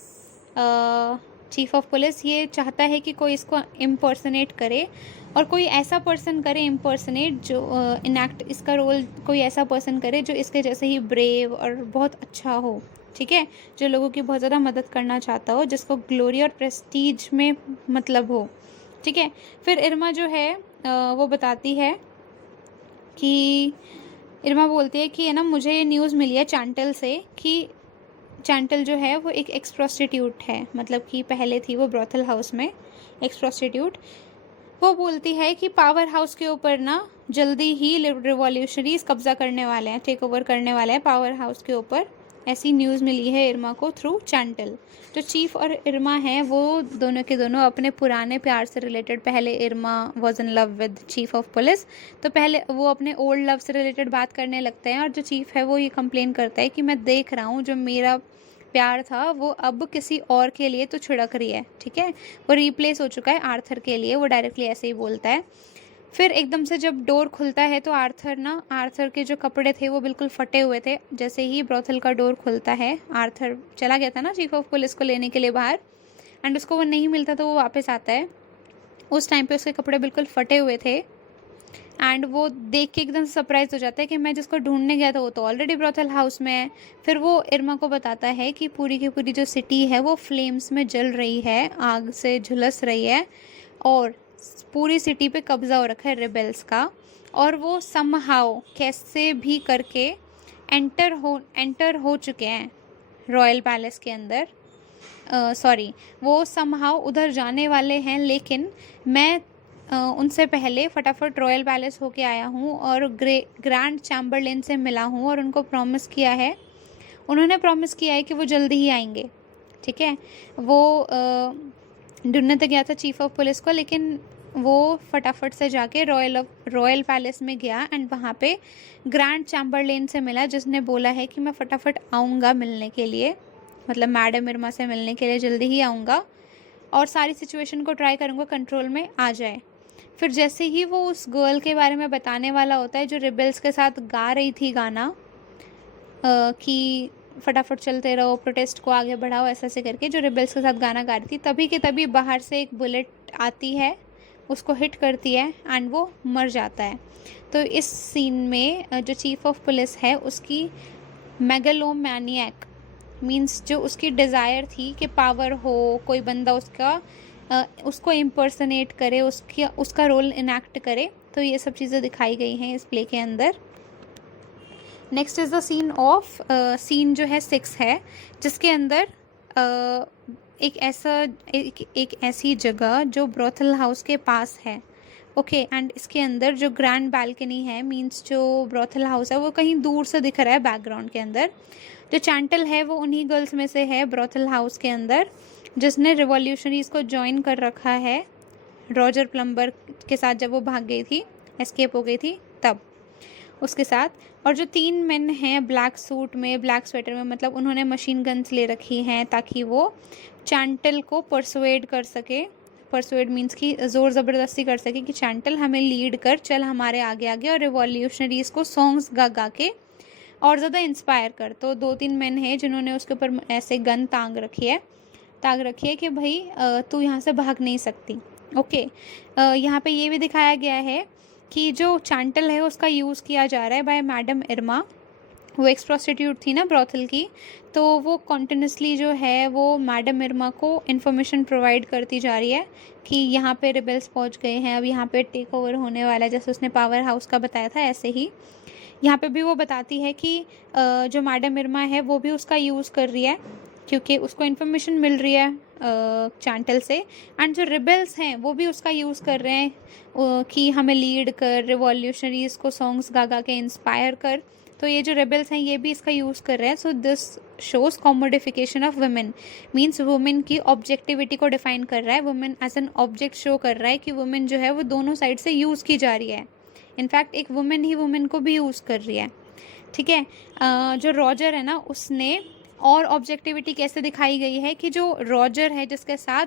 चीफ ऑफ पुलिस ये चाहता है कि कोई इसको इम्पर्सनेट करे, और कोई ऐसा पर्सन करे इम्पर्सनेट जो इनैक्ट इसका रोल, कोई ऐसा पर्सन करे जो इसके जैसे ही ब्रेव और बहुत अच्छा हो, ठीक है, जो लोगों की बहुत ज़्यादा मदद करना चाहता हो, जिसको ग्लोरी और प्रेस्टीज में मतलब हो, ठीक है। फिर इरमा जो है वो बताती है कि इरमा बोलती है कि है ना मुझे ये न्यूज़ मिली है चांटल से कि चांटल जो है वो एक एक्स प्रोस्टिट्यूट है, मतलब कि पहले थी वो ब्रॉथल हाउस में एक्स प्रोस्टिट्यूट। वो बोलती है कि पावर हाउस के ऊपर ना जल्दी ही रिवॉल्यूशनरीज कब्जा करने वाले हैं, टेक ओवर करने वाले हैं पावर हाउस के ऊपर, ऐसी न्यूज़ मिली है इरमा को थ्रू चांटल। जो चीफ और इरमा हैं वो दोनों के दोनों अपने पुराने प्यार से रिलेटेड, पहले Irma was in love with chief of police, तो पहले वो अपने ओल्ड लव से रिलेटेड बात करने लगते हैं, और जो चीफ है वो ये कंप्लेन करता है कि मैं देख रहा हूँ जो मेरा प्यार था वो अब किसी और के लिए तो छिड़क रही है, ठीक है, वो रिप्लेस हो चुका है आर्थर के लिए, वो डायरेक्टली ऐसे ही बोलता है। फिर एकदम से जब डोर खुलता है तो आर्थर के जो कपड़े थे वो बिल्कुल फटे हुए थे। जैसे ही ब्रोथल का डोर खुलता है, आर्थर चला गया था ना चीफ ऑफ पुलिस को लेने के लिए बाहर, एंड उसको वो नहीं मिलता तो वो वापस आता है। उस टाइम पे उसके कपड़े बिल्कुल फटे हुए थे, एंड वो देख के एकदम सरप्राइज हो जाता है कि मैं जिसको ढूंढने गया था वो तो ऑलरेडी ब्रोथल हाउस में है। फिर वो इरमा को बताता है कि पूरी की पूरी जो सिटी है वो फ्लेम्स में जल रही है, आग से झुलस रही है, और पूरी सिटी पे कब्जा हो रखा है रिबेल्स का, और वो समहाउ कैसे भी करके एंटर हो चुके हैं रॉयल पैलेस के अंदर। वो समहाउ उधर जाने वाले हैं, लेकिन मैं उनसे पहले फटाफट रॉयल पैलेस होके आया हूँ और ग्रैंड चैम्बरलेन से मिला हूँ, और उन्होंने प्रॉमिस किया है कि वो जल्दी ही आएंगे, ठीक है। वो ढूंढने तो गया था चीफ ऑफ पुलिस को, लेकिन वो फटाफट से जाके रॉयल पैलेस में गया, एंड वहाँ पे ग्रैंड चैम्बरलेन से मिला, जिसने बोला है कि मैं फटाफट आऊँगा मिलने के लिए, मतलब मैडम इरमा से मिलने के लिए जल्दी ही आऊँगा, और सारी सिचुएशन को ट्राई करूँगा कंट्रोल में आ जाए। फिर जैसे ही वो उस गर्ल के बारे में बताने वाला होता है जो रिबेल्स के साथ गा रही थी गाना कि फटाफट चलते रहो, प्रोटेस्ट को आगे बढ़ाओ, ऐसा से करके जो रिबेल्स के साथ गाना गा रही थी, तभी के तभी बाहर से एक बुलेट आती है, उसको हिट करती है, एंड वो मर जाता है। तो इस सीन में जो चीफ ऑफ पुलिस है उसकी मेगालोमैनियक मीन्स जो उसकी डिज़ायर थी कि पावर हो, कोई बंदा उसको इम्पर्सनेट करे, उसका रोल इनैक्ट करे, तो ये सब चीज़ें दिखाई गई हैं इस प्ले के अंदर। Next is the scene of scene जो है 6 है, जिसके अंदर एक ऐसी जगह जो ब्रोथल हाउस के पास है। ओके एंड इसके अंदर जो ग्रैंड बालकनी है, मींस जो ब्रोथल हाउस है वो कहीं दूर से दिख रहा है बैकग्राउंड के अंदर। जो चैंटल है वो उन्हीं गर्ल्स में से है ब्रोथल हाउस के अंदर, जिसने रिवॉल्यूशनरीज को ज्वाइन कर रखा है रॉजर प्लम्बर के साथ, जब वो भाग गई थी, एस्केप हो गई थी तब उसके साथ। और जो 3 मेन हैं ब्लैक सूट में, ब्लैक स्वेटर में, मतलब उन्होंने मशीन गन्स ले रखी हैं ताकि वो चैंटल को परसुएड कर सके। परसुएड मीन्स कि ज़ोर ज़बरदस्ती कर सके कि चैंटल हमें लीड कर, चल हमारे आगे आगे, और रिवॉल्यूशनरीज को सॉन्ग्स गा गा के और ज़्यादा इंस्पायर कर। तो 2-3 मेन हैं जिन्होंने उसके ऊपर ऐसे गन टांग रखी है कि भाई तू यहाँ से भाग नहीं सकती। ओके, यहाँ पे ये भी दिखाया गया है कि जो चैंटल है उसका यूज़ किया जा रहा है बाय मैडम इरमा। वो एक्स प्रोस्टिट्यूट थी ना ब्रॉथल की, तो वो कॉन्टिन्यूसली जो है वो मैडम इरमा को इन्फॉर्मेशन प्रोवाइड करती जा रही है कि यहाँ पे रिबेल्स पहुँच गए हैं, अब यहाँ पे टेक ओवर होने वाला है। जैसे उसने पावर हाउस का बताया था, ऐसे ही यहाँ पे भी वो बताती है कि जो मैडम इरमा है वो भी उसका यूज़ कर रही है क्योंकि उसको इन्फॉर्मेशन मिल रही है चैंटल से। एंड जो रिबेल्स हैं वो भी उसका यूज़ कर रहे हैं कि हमें लीड कर, रिवॉल्यूशनरीज को सॉन्ग्स गा गा के इंस्पायर कर। तो ये जो रिबेल्स हैं ये भी इसका यूज़ कर रहे हैं। So this shows commodification of women, means women की ऑब्जेक्टिविटी को डिफाइन कर रहा है। Women as an object show कर रहा है कि वुमेन जो है वो दोनों साइड से यूज़ की जा रही है। इनफैक्ट एक वुमेन ही वुमेन को भी यूज़ कर रही है। ठीक है, जो रॉजर है ना, उसने और ऑब्जेक्टिविटी कैसे दिखाई गई है कि जो रॉजर है जिसके साथ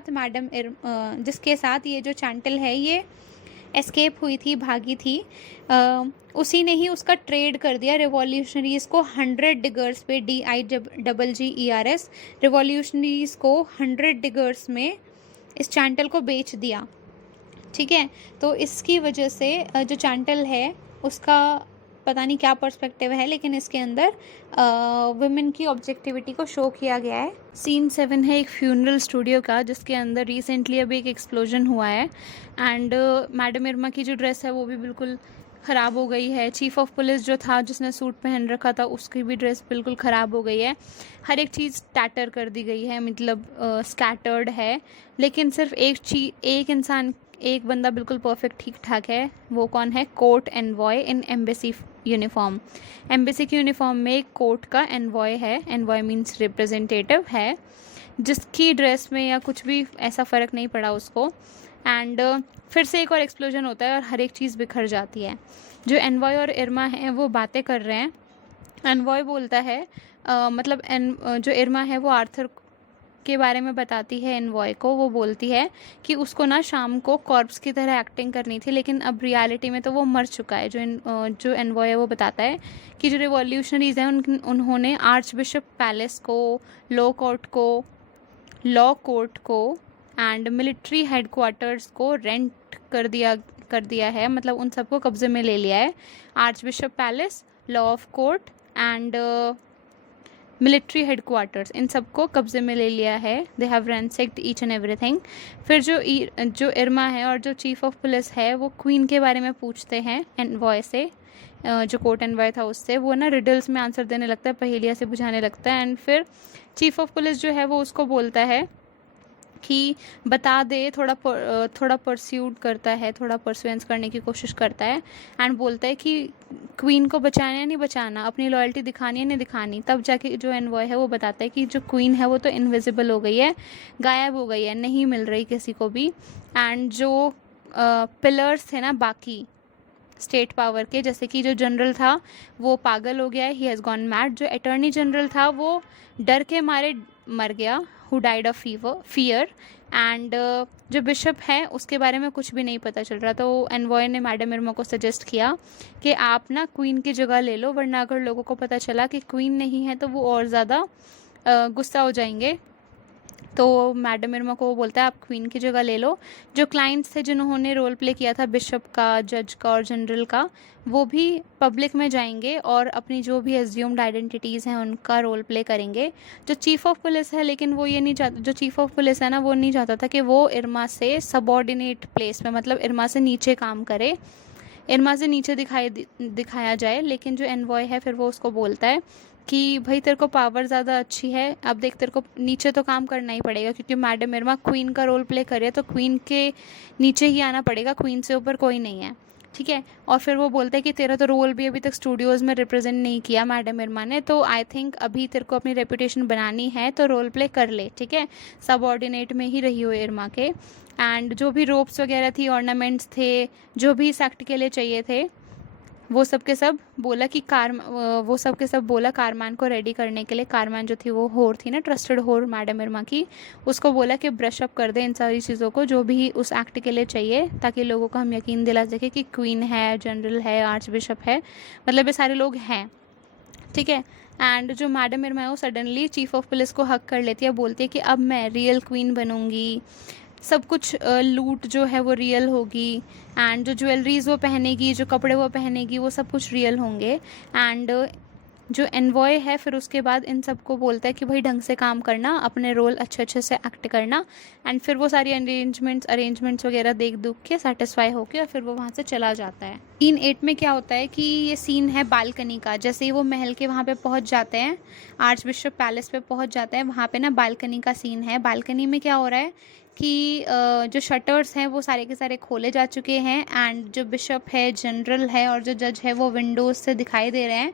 जिसके साथ ये जो चैंटल है ये एस्केप हुई थी, भागी थी, उसी ने ही उसका ट्रेड कर दिया रिवॉल्यूशनरीज को 100 डिगर्स पे, DIGGERS, रिवॉल्यूशनरीज को 100 डिगर्स में इस चैंटल को बेच दिया। ठीक है, तो इसकी वजह से जो चैंटल है उसका पता नहीं क्या पर्सपेक्टिव है, लेकिन इसके अंदर वुमेन की ऑब्जेक्टिविटी को शो किया गया है। सीन 7 है एक फ्यूनरल स्टूडियो का, जिसके अंदर रिसेंटली अभी एक एक्सप्लोजन हुआ है एंड मैडम इरमा की जो ड्रेस है वो भी बिल्कुल ख़राब हो गई है। चीफ ऑफ पुलिस जो था जिसने सूट पहन रखा था उसकी भी ड्रेस बिल्कुल ख़राब हो गई है। हर एक चीज़ टैटर कर दी गई है, मतलब स्कैटर्ड है। लेकिन सिर्फ एक बंदा बिल्कुल परफेक्ट ठीक ठाक है। वो कौन है? कोर्ट एनवॉय इन एम्बेसी यूनिफॉर्म। एम्बेसी की यूनिफॉर्म में एक कोर्ट का एनवॉय है, एनवॉय मीन्स रिप्रेजेंटेटिव है, जिसकी ड्रेस में या कुछ भी ऐसा फ़र्क नहीं पड़ा उसको। एंड फिर से एक और एक्सप्लोजन होता है और हर एक चीज़ बिखर जाती है। जो एनवॉय और इरमा हैं वो बातें कर रहे हैं। एनवॉय बोलता है जो इरमा है वो आर्थर के बारे में बताती है एनवॉय को। वो बोलती है कि उसको ना शाम को कॉर्प्स की तरह एक्टिंग करनी थी, लेकिन अब रियलिटी में तो वो मर चुका है। जो एनवॉय है वो बताता है कि जो रिवॉल्यूशनरीज हैं उन्होंने आर्च बिशप पैलेस को, लॉ कोर्ट को एंड मिलिट्री हेडक्वार्टर्स को रेंट कर दिया है, मतलब उन सबको कब्जे में ले लिया है। Archbishop palace, law of court and military headquarters, इन सबको कब्जे में ले लिया है। They have ransacked each and everything. फिर जो इरमा है और जो चीफ ऑफ पुलिस है वो क्वीन के बारे में पूछते हैं एनवॉय से, जो कोर्ट एनवॉय था उससे। वो ना रिडल्स में आंसर देने लगता है, पहेलियाँ से बुझाने लगता है। एंड फिर चीफ ऑफ पुलिस जो है वो उसको बोलता है कि बता दे, थोड़ा परस्यूट करता है, थोड़ा परसुएंस करने की कोशिश करता है एंड बोलता है कि क्वीन को बचाना है नहीं बचाना, अपनी लॉयल्टी दिखानी है नहीं दिखानी। तब जाके जो एनवॉय है वो बताता है कि जो क्वीन है वो तो इनविजिबल हो गई है, गायब हो गई है, नहीं मिल रही किसी को भी। एंड जो पिलर्स थे ना बाकी स्टेट पावर के, जैसे कि जो जनरल था वो पागल हो गया है, ही हैज़ गॉन मैड। जो अटॉर्नी जनरल था वो डर के मारे मर गया, who died of fear. And जो बिशप है उसके बारे में कुछ भी नहीं पता चल रहा। तो एनवॉय ने मैडम इरमा को सजेस्ट किया कि आप ना क्वीन की जगह ले लो, वरना अगर लोगों को पता चला कि क्वीन नहीं है तो वो और ज़्यादा गुस्सा हो जाएंगे। तो मैडम इरमा को वो बोलता है आप क्वीन की जगह ले लो। जो क्लाइंट्स थे जिन्होंने रोल प्ले किया था बिशप का, जज का और जनरल का, वो भी पब्लिक में जाएंगे और अपनी जो भी एज्यूम्ड आइडेंटिटीज़ हैं उनका रोल प्ले करेंगे। जो चीफ ऑफ पुलिस है, लेकिन वो ये नहीं चाहता, जो चीफ ऑफ पुलिस है ना वो नहीं चाहता था कि वो इरमा से सबॉर्डिनेट प्लेस में, मतलब इरमा से नीचे काम करे। इरमा से नीचे दिखाया जाए, लेकिन जो एनवॉय है फिर वो उसको बोलता है कि भाई तेरे को पावर ज़्यादा अच्छी है, अब देख तेरे को नीचे तो काम करना ही पड़ेगा, क्योंकि मैडम इरमा क्वीन का रोल प्ले कर रही है तो क्वीन के नीचे ही आना पड़ेगा, क्वीन से ऊपर कोई नहीं है, ठीक है। और फिर वो बोलता है कि तेरा तो रोल भी अभी तक स्टूडियोज़ में रिप्रेजेंट नहीं किया मैडम इरमा ने, तो आई थिंक अभी तेरे को अपनी रेपुटेशन बनानी है तो रोल प्ले कर ले, ठीक है। सबऑर्डिनेट में ही रही हो इरमा के। एंड जो भी रोप्स वगैरह थी, ऑर्नामेंट्स थे, जो भी इस एक्ट के लिए चाहिए थे, वो सब के सब बोला कि वो सब के सब बोला कारमान को रेडी करने के लिए। कारमान जो थी वो होर थी ना, ट्रस्टेड होर मैडम इरमा की, उसको बोला कि ब्रश अप कर दे इन सारी चीज़ों को जो भी उस एक्ट के लिए चाहिए, ताकि लोगों को हम यकीन दिला सके कि क्वीन है, जनरल है, आर्च बिशप है, मतलब ये सारे लोग हैं, ठीक है। एंड जो मैडम इरमा है वो सडनली चीफ ऑफ पुलिस को हक कर लेती है, बोलती है कि अब मैं रियल क्वीन बनूंगी, सब कुछ लूट जो है वो रियल होगी, एंड जो ज्वेलरीज वो पहनेगी, जो कपड़े वो पहनेगी, वो सब कुछ रियल होंगे। एंड जो एनवॉय है फिर उसके बाद इन सबको बोलता है कि भाई ढंग से काम करना, अपने रोल अच्छे अच्छे से एक्ट करना। एंड फिर वो सारी अरेंजमेंट्स वगैरह देख दुख के सेटिस्फाई होके और फिर वो वहाँ से चला जाता है। सीन 8 में क्या होता है कि ये सीन है बालकनी का। जैसे ही वो महल के वहाँ पे पहुँच जाते हैं, आर्च बिशप पैलेस पे पहुँच जाते हैं, वहाँ पे ना बालकनी का सीन है। बालकनी में क्या हो रहा है कि जो शटर्स हैं वो सारे के सारे खोले जा चुके हैं, एंड जो बिशप है, जनरल है और जो जज है वो विंडोज़ से दिखाई दे रहे हैं।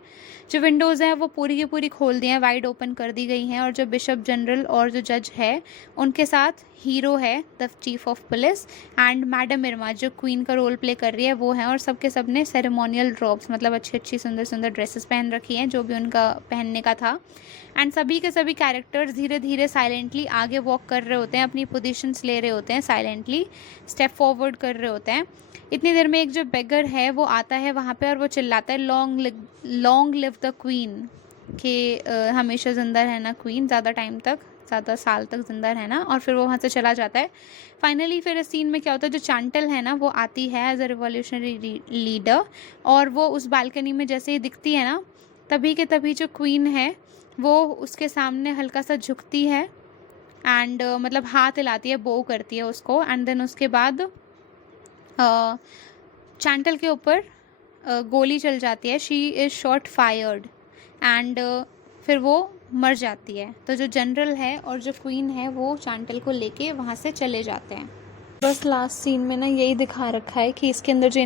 जो विंडोज़ हैं वो पूरी की पूरी खोल दी हैं, वाइड ओपन कर दी गई हैं, और जो बिशप, जनरल और जो जज है उनके साथ हीरो है the chief of police and madam Irma जो क्वीन का रोल प्ले कर रही है वो है। और सबके सब ने सेरेमोनियल ड्रॉप्स, मतलब अच्छी अच्छी सुंदर सुंदर ड्रेसेस पहन रखी हैं जो भी उनका पहनने का था। एंड सभी के सभी कैरेक्टर्स धीरे धीरे साइलेंटली आगे वॉक कर रहे होते हैं, अपनी पोजीशंस ले रहे होते हैं, साइलेंटली स्टेप फॉरवर्ड कर रहे होते हैं। इतनी देर में एक जो बेगर है वो आता है वहाँ पे और वो चिल्लाता है लॉन्ग लिव द क्वीन, कि हमेशा ज़िंदा रहना क्वीन, ज़्यादा टाइम तक, ज़्यादा साल तक ज़िंदा रहना। और फिर वो वहाँ से चला जाता है। फाइनली फिर इस सीन में क्या होता है, जो चांटल है ना वो आती है एज अ रिवॉल्यूशनरी लीडर, और वो उस बालकनी में जैसे ही दिखती है ना, तभी के तभी जो क्वीन है वो उसके सामने हल्का सा झुकती है एंड मतलब हाथ हिलाती है, बो करती है उसको। एंड देन उसके बाद चांटल के ऊपर गोली चल जाती है, she is shot fired, and फिर वो मर जाती है। तो जो जनरल है और जो क्वीन है वो चांटल को लेके वहाँ से चले जाते हैं। बस लास्ट सीन में ना यही दिखा रखा है कि इसके अंदर जो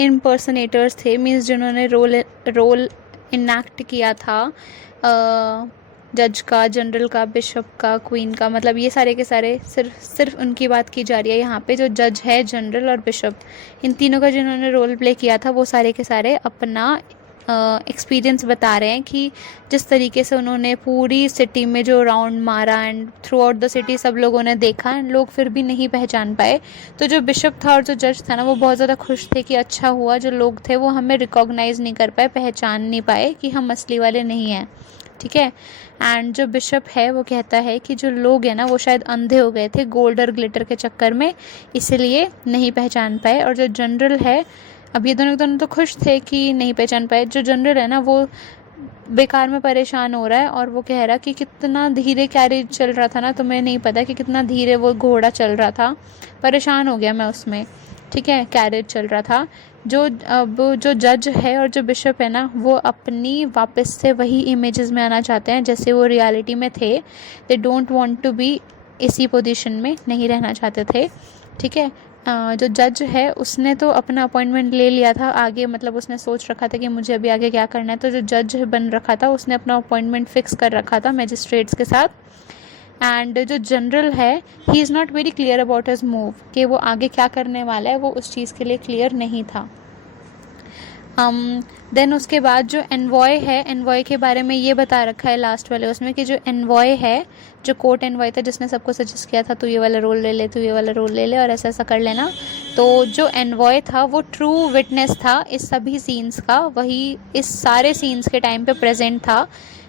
इम्पर्सनेटर्स थे, मीन्स जिन्होंने रोल इनैक्ट किया था जज का, जनरल का, बिशप का, क्वीन का, मतलब ये सारे के सारे सिर्फ उनकी बात की जा रही है यहाँ पे। जो जज है, जनरल और बिशप, इन तीनों का जिन्होंने रोल प्ले किया था वो सारे के सारे अपना एक्सपीरियंस बता रहे हैं कि जिस तरीके से उन्होंने पूरी सिटी में जो राउंड मारा and through out the city सब लोगों ने देखा एंड लोग फिर भी नहीं पहचान पाए। तो जो बिशप था और जो जज था ना वो बहुत ज़्यादा खुश थे कि अच्छा हुआ जो लोग थे वो हमें रिकॉग्नाइज़ नहीं कर पाए, पहचान नहीं पाए कि हम असली वाले नहीं हैं, ठीक है। एंड जो बिशप है वो कहता है कि जो लोग हैं ना वो शायद अंधे हो गए थे गोल्ड और ग्लिटर के चक्कर में, इसीलिए नहीं पहचान पाए। और जो जनरल है, अब ये दोनों तो खुश थे कि नहीं पहचान पाए। जो जनरल है ना वो बेकार में परेशान हो रहा है और वो कह रहा कि कितना धीरे कैरेज चल रहा था ना, तुम्हें नहीं पता कि कितना धीरे वो घोड़ा चल रहा था, परेशान हो गया मैं उसमें, ठीक है, कैरेज चल रहा था। अब जो जज है और जो बिशप है ना वो अपनी वापस से वही इमेजेस में आना चाहते हैं जैसे वो रियलिटी में थे। They don't want to be इसी पोजीशन में, नहीं रहना चाहते थे, ठीक है। जो जज है उसने तो अपना अपॉइंटमेंट ले लिया था आगे, मतलब उसने सोच रखा था कि मुझे अभी आगे क्या करना है। तो जो जज बन रखा था उसने अपना अपॉइंटमेंट फिक्स कर रखा था मैजिस्ट्रेट्स के साथ। एंड जो जनरल है he is not very clear about his move, कि वो आगे क्या करने वाला है वो उस चीज़ के लिए क्लियर नहीं था। देन उसके बाद जो एनवॉय है, एनवॉय के बारे में ये बता रखा है लास्ट वाले उसमें कि जो एनवॉय है, जो कोर्ट एनवॉय था जिसने सबको सजेस्ट किया था तू ये वाला रोल ले ले, तू ये वाला रोल ले ले और ऐसा ऐसा कर लेना, तो जो एनवॉय था वो ट्रू विटनेस था इस सभी सीन्स का, वही इस सारे सीन्स के टाइम पे प्रेजेंट था।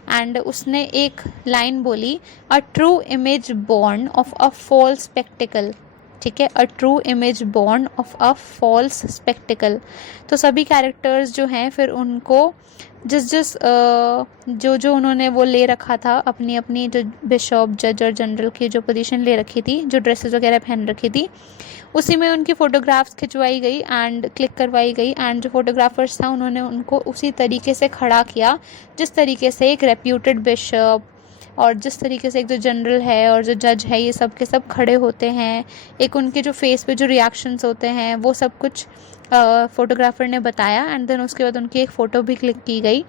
एंड उसने एक लाइन बोली, a true image born of a false spectacle, ठीक है, a true image born of a false spectacle. तो सभी कैरेक्टर्स जो हैं फिर उनको जिस जो जो उन्होंने वो ले रखा था, अपनी अपनी जो बिशप जज और जनरल की जो पोजीशन ले रखी थी, जो ड्रेसेस वगैरह पहन रखी थी, उसी में उनकी फ़ोटोग्राफ्स खिंचवाई गई एंड क्लिक करवाई गई। एंड जो फोटोग्राफर्स था उन्होंने उनको उसी तरीके से खड़ा किया जिस तरीके से एक रेप्यूटेड बिशप और जिस तरीके से एक जो जनरल है और जो जज है ये सब के सब खड़े होते हैं। एक उनके जो फेस पे जो रिएक्शंस होते हैं वो सब कुछ फोटोग्राफर ने बताया एंड देन उसके बाद उनकी एक फ़ोटो भी क्लिक की गई।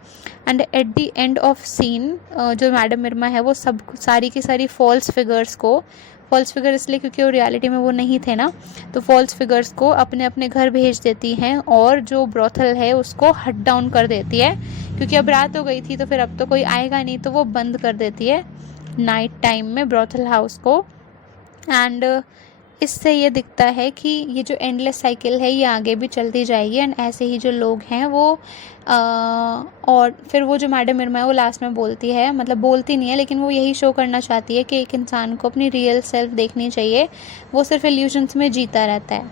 And at the end of scene जो मैडम मिर्मा है वो सब सारी की सारी फॉल्स फिगर इसलिए क्योंकि वो रियलिटी में वो नहीं थे ना, तो फॉल्स फिगर्स को अपने अपने घर भेज देती हैं और जो ब्रोथल है उसको हट डाउन कर देती है, क्योंकि अब रात हो गई थी तो फिर अब तो कोई आएगा नहीं, तो वो बंद कर देती है नाइट टाइम में ब्रोथल हाउस को। एंड इससे ये दिखता है कि ये जो एंडलेस साइकिल है ये आगे भी चलती जाएगी एंड ऐसे ही जो लोग हैं वो और फिर वो जो मैडम मिर्मा है वो लास्ट में बोलती है, मतलब बोलती नहीं है लेकिन वो यही शो करना चाहती है कि एक इंसान को अपनी रियल सेल्फ देखनी चाहिए, वो सिर्फ इल्यूजन्स में जीता रहता है।